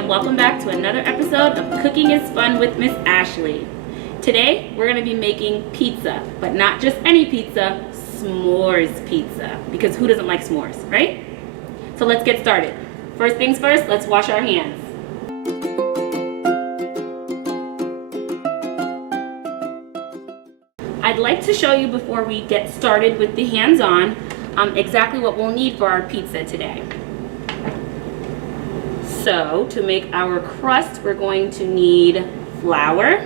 and welcome back to another episode of Cooking is Fun with Miss Ashley. Today we're going to be making pizza, but not just any pizza, s'mores pizza, because who doesn't like s'mores, right? So let's get started. First things first, let's wash our hands. I'd like to show you before we get started with the hands-on exactly what we'll need for our pizza today. So to make our crust, we're going to need flour,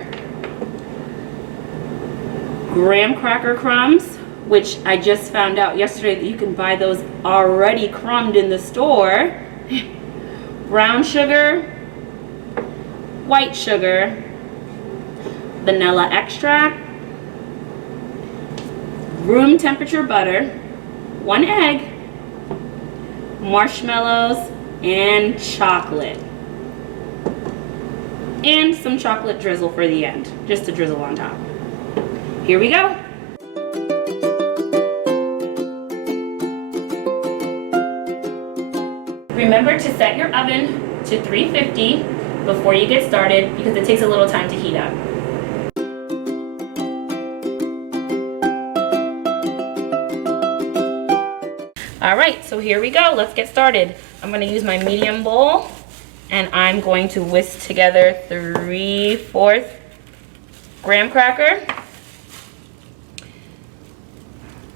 graham cracker crumbs, which I just found out yesterday that you can buy those already crumbed in the store, brown sugar, white sugar, vanilla extract, room temperature butter, 1 egg, marshmallows, and chocolate. And some chocolate drizzle for the end, just to drizzle on top. Here we go. Remember to set your oven to 350 before you get started because it takes a little time to heat up. All right, so here we go. Let's get started. I'm going to use my medium bowl and I'm going to whisk together 3/4 graham cracker,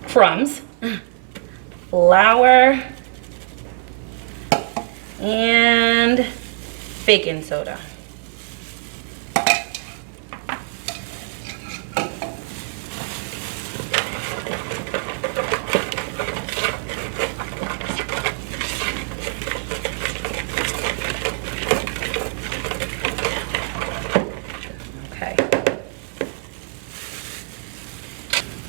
crumbs, flour, and baking soda.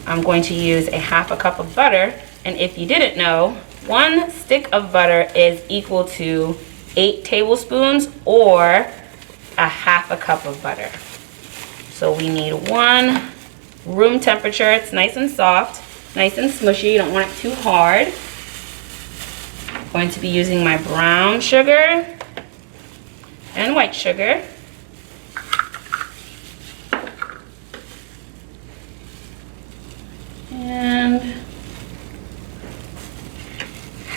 I'm going to use a 1/2 cup of butter, and if you didn't know, 1 stick of butter is equal to 8 tablespoons or a 1/2 cup of butter. So we need 1 room temperature. It's nice and soft, nice and smushy. You don't want it too hard. I'm going to be using my brown sugar and white sugar. And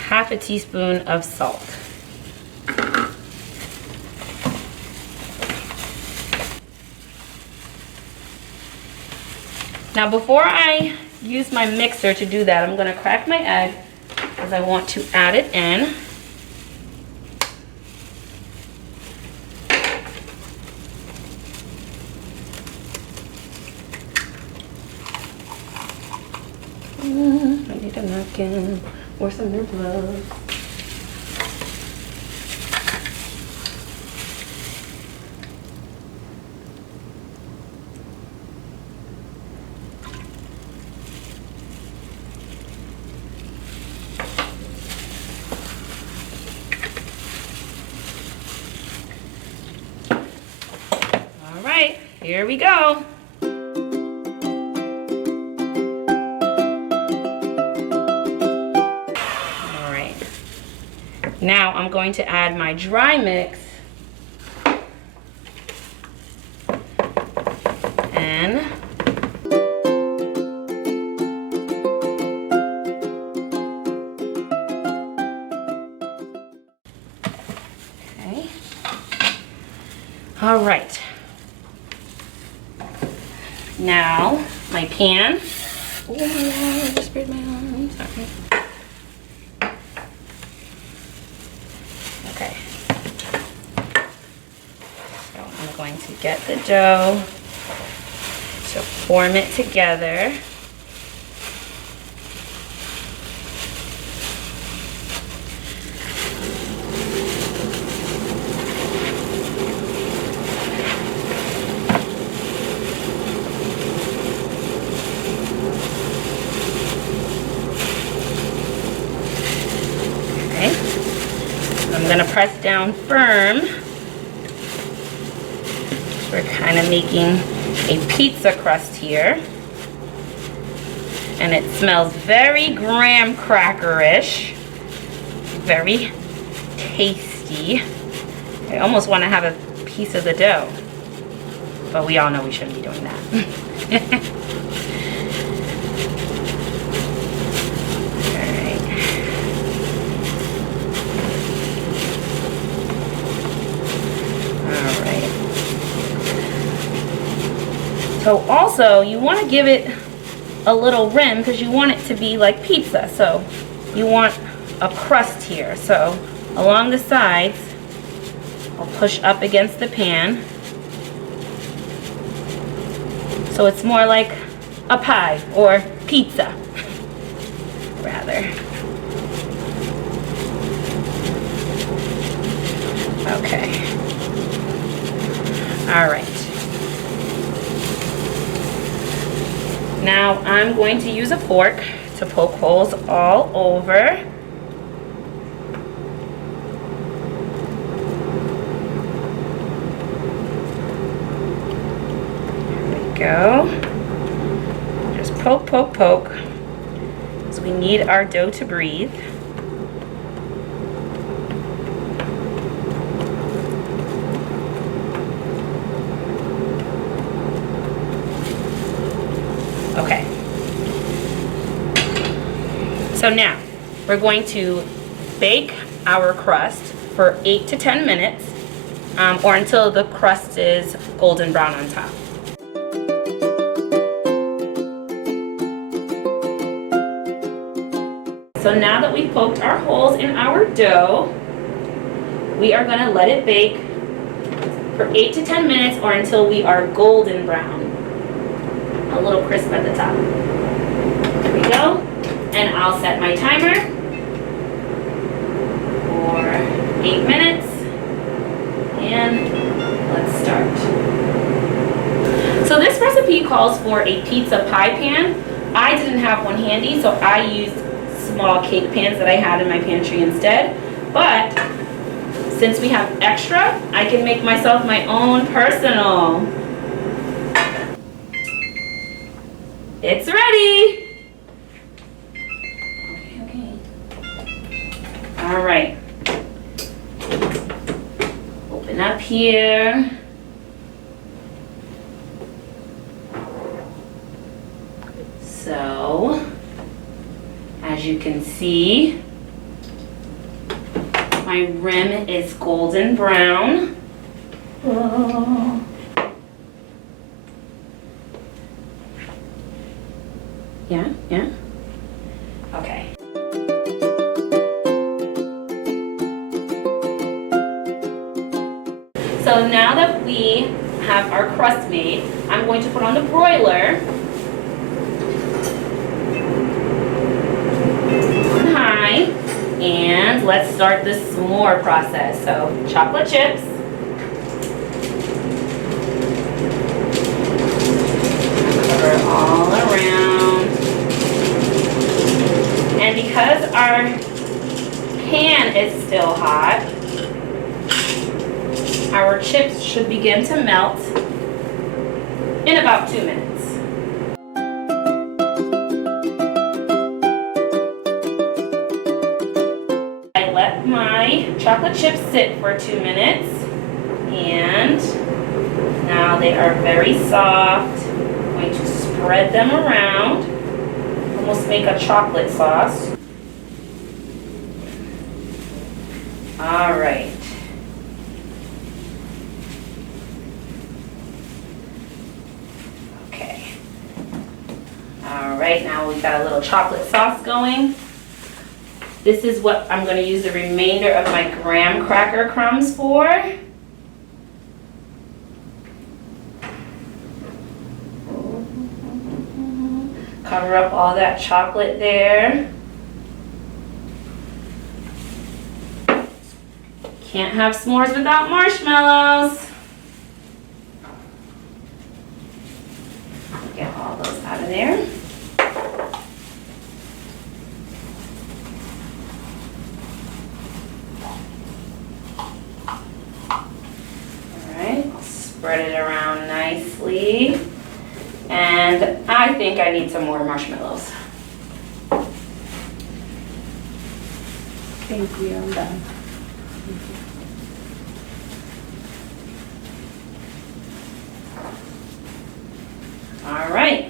1/2 teaspoon of salt. Now before I use my mixer to do that, I'm going to crack my egg because I want to add it in. I need a napkin or some new gloves. All right, here we go. Now I'm going to add my dry mix and okay. All right. Now my pan. Oh, I just sprayed my arm. Sorry. Okay, so I'm going to get the dough to form it together. I'm going to press down firm. We're kind of making a pizza crust here. And it smells very graham cracker-ish. Very tasty. I almost want to have a piece of the dough, but we all know we shouldn't be doing that. So also, you want to give it a little rim because you want it to be like pizza. So you want a crust here. So along the sides, I'll push up against the pan. So it's more like a pie or pizza, rather. Okay. All right. Now I'm going to use a fork to poke holes all over. There we go. Just poke, poke, poke. So we need our dough to breathe. Okay. So now we're going to bake our crust for 8 to 10 minutes or until the crust is golden brown on top. So now that we've poked our holes in our dough, we are going to let it bake for 8 to 10 minutes or until we are golden brown. A little crisp at the top. There we go. And I'll set my timer for 8 minutes. And let's start. So this recipe calls for a pizza pie pan. I didn't have one handy, so I used small cake pans that I had in my pantry instead. But since we have extra, I can make myself my own personal. It's ready. Okay. All right. Open up here. So, as you can see, my rim is golden brown. Oh. Yeah? Okay. So now that we have our crust made, I'm going to put on the broiler on high, and let's start the s'more process. So chocolate chips. Cover it all around. And because our pan is still hot, our chips should begin to melt in about 2 minutes. I let my chocolate chips sit for 2 minutes, and now they are very soft. I'm going to spread them around. Almost make a chocolate sauce. All right. Okay. All right, now we've got a little chocolate sauce going. This is what I'm going to use the remainder of my graham cracker crumbs for. Cover up all that chocolate there. Can't have s'mores without marshmallows. Get all those out of there. Alright, I'll spread it around nicely. And I think I need some more marshmallows. Thank you, I'm done. All right.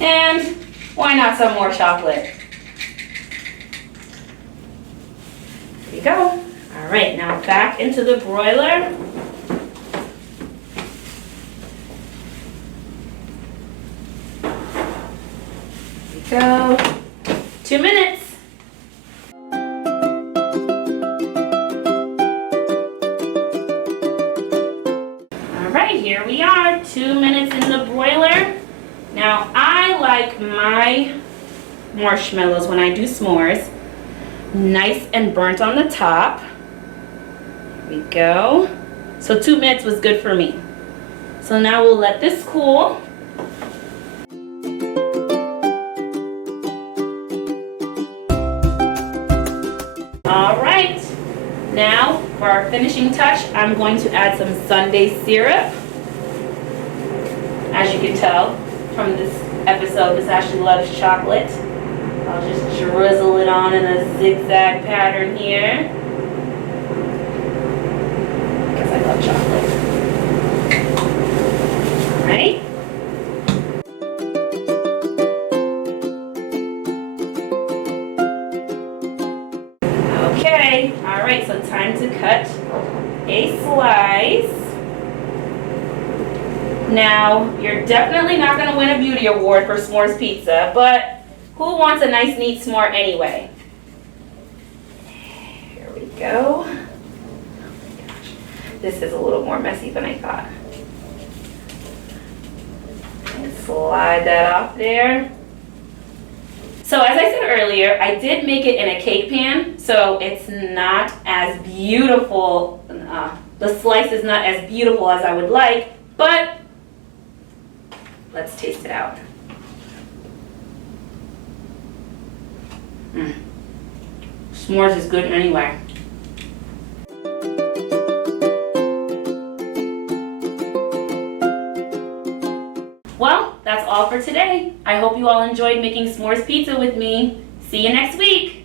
And why not some more chocolate? There you go. All right, now back into the broiler. Go. 2 minutes. All right, here we are, 2 minutes in the broiler. Now I like my marshmallows when I do s'mores nice and burnt on the top. Here we go. So 2 minutes was good for me. So now we'll let this cool. All right, now for our finishing touch, I'm going to add some sundae syrup. As you can tell from this episode, Miss Ashley loves chocolate. I'll just drizzle it on in a zigzag pattern here, because I love chocolate. All right. Okay, all right, so time to cut a slice. Now, you're definitely not going to win a beauty award for s'mores pizza, but who wants a nice, neat s'more anyway? Here we go. Oh my gosh, this is a little more messy than I thought. And slide that off there. So as I said earlier, I did make it in a cake pan, so it's not as beautiful. The slice is not as beautiful as I would like, but let's taste it out. S'mores is good anyway. Well, that's all for today. I hope you all enjoyed making s'mores pizza with me. See you next week.